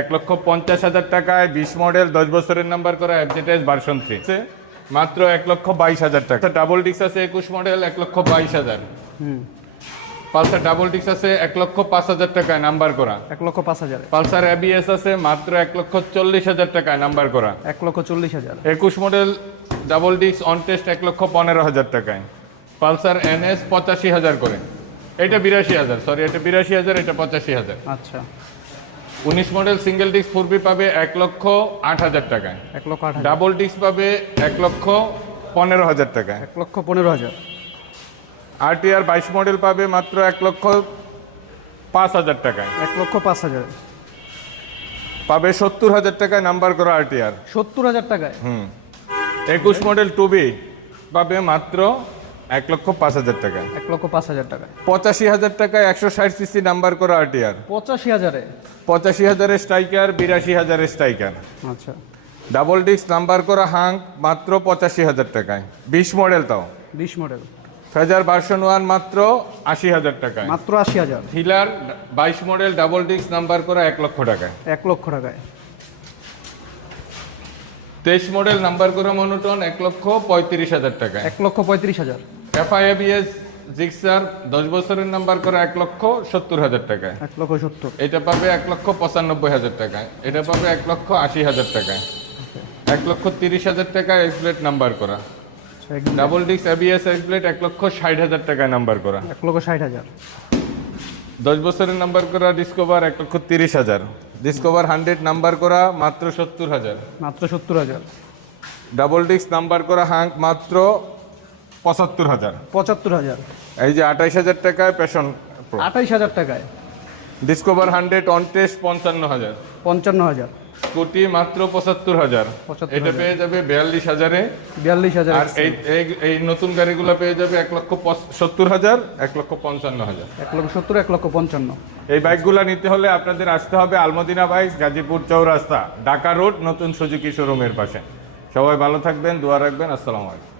1,50,000 টাকায় 20 মডেল 10 বছরের নাম্বার করা এফজেডএস ভার্সন 3 মাত্র 1,22,000 টাকা। ডাবল ডিস্ক আছে 21 মডেল 1,22,000। পালসার ডাবল ডিস্ক আছে 1,05,000 টাকায় নাম্বার করা। 1,05,000। পালসার এবিএস আছে মাত্র 1,40,000 টাকায় নাম্বার করা। 1,40,000। 21 model double disk on test 1,15,000 টাকায়। পালসার এনএস 85,000 করে। এটা 82,000, সরি এটা 82,000, এটা 85,000। আচ্ছা। 19 মডেল সিঙ্গেল ডিস্ক 4B পাবে 1,08,000 টাকায়। 1,08,000। ডাবল ডিস্ক পাবে 1,15,000 টাকায়। 1,15,000। আরটিআর 22 মডেল পাবে মাত্র 1,05,000 টাকায়। 1,05,000। পাবে 70,000 টাকায় নাম্বার করা আরটিআর। 70,000 টাকায়। 21 মডেল 2B পাবে মাত্র 1,05,000 টাকায়। 1,05,000 টাকায়। 85,000 টাকায় 160 সিসি নাম্বার করা আরটিআর। 85,000-এ। 85,000 striker, 82,000 striker. আচ্ছা। ডাবল ডিস্ক নাম্বার করা হাঙ্ক মাত্র 85,000 টাকায়। 20 মডেল তাও। 20 মডেল। ফেজার ভার্সন 1 মাত্র 80,000 টাকায়। মাত্র 80,000। হিলার 22 মডেল ডাবল ডিস্ক নাম্বার করা 1 লক্ষ টাকায়। 1 লক্ষ টাকায়। 23 মডেল নাম্বার করা মনোটন 1,35,000 টাকায়। 1,35,000। এফআইএবিএস জিক্সার 10 বছরের নাম্বার করা 1,70,000 টাকায়। 1,70,000। এটা পাবে 1,95,000 টাকায়। এটা পাবে 1,80,000 টাকায়। 1,30,000 টাকায় এক্সপ্লেট নাম্বার করা। ডাবল ডিস্ক এবিএস এক্সপ্লেট 1,60,000 টাকায় নাম্বার করা। 1,60,000। 10 বছরের নাম্বার করা ডিসকভার 1,30,000। ডিসকভার 100 নাম্বার করা মাত্র 70,000। মাত্র 70,000। ডাবল ডিস্ক নাম্বার করা হাঙ্ক মাত্র 75,000। 75,000। এই যে 28,000 টাকায় প্যাশন 28,000 টাকায়। Discover 100 on test 55,000। 55,000। স্কুটি মাত্র 75,000। এটা পেয়ে যাবে 42,000-এ। 42,000। আর এই নতুন গাড়িগুলো পেয়ে যাবে 1,70,000, 1,55,000। 1,70,000, 1,55,000। এই বাইকগুলো নিতে হলে আপনাদের আসতে হবে আলমদিনা বাইকস, গাজীপুর চৌরাস্তা, ঢাকা রোড, নতুন সুজুকি শোরুমের পাশে। সবাই ভালো থাকবেন, দোয়া রাখবেন। আসসালামু আলাইকুম।